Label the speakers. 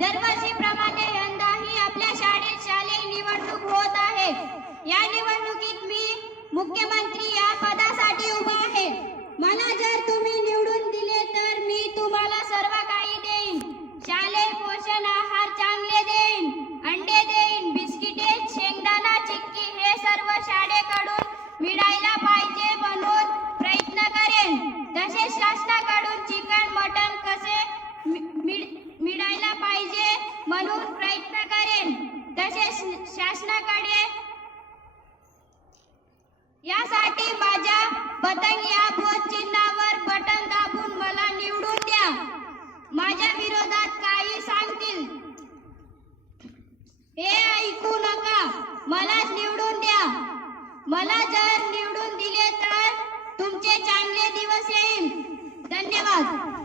Speaker 1: दरवर्षीप्रमाणे यंदाही आपल्या शाळेत शालेय निवडणूक होत आहे. या निवडणुकीत मी मुख्यमंत्री या पदासाठी उभा आहे. मला जर तुम्ही निवडून दिले तर मी तुम्हाला सर्व काही देईन. शालेय पोषण आहार चांगले देईन अंडे देईन बिस्किटे शेंगदाणा चिक्की हे सर्व शाळेकडून मिळायला पाहिजे. म्हणून प्रयत्न करेन. तसेच शासनाकडे यासाठी माझ्या पतंग या बोध चिन्हावर बटन दाबून मला निवडून द्या. माझ्या विरोधात काही सांगतील. हे ऐकू नका. मलाच निवडून द्या. मला जर निवडून दिले तर तुमचे चांगले दिवस येईल. धन्यवाद.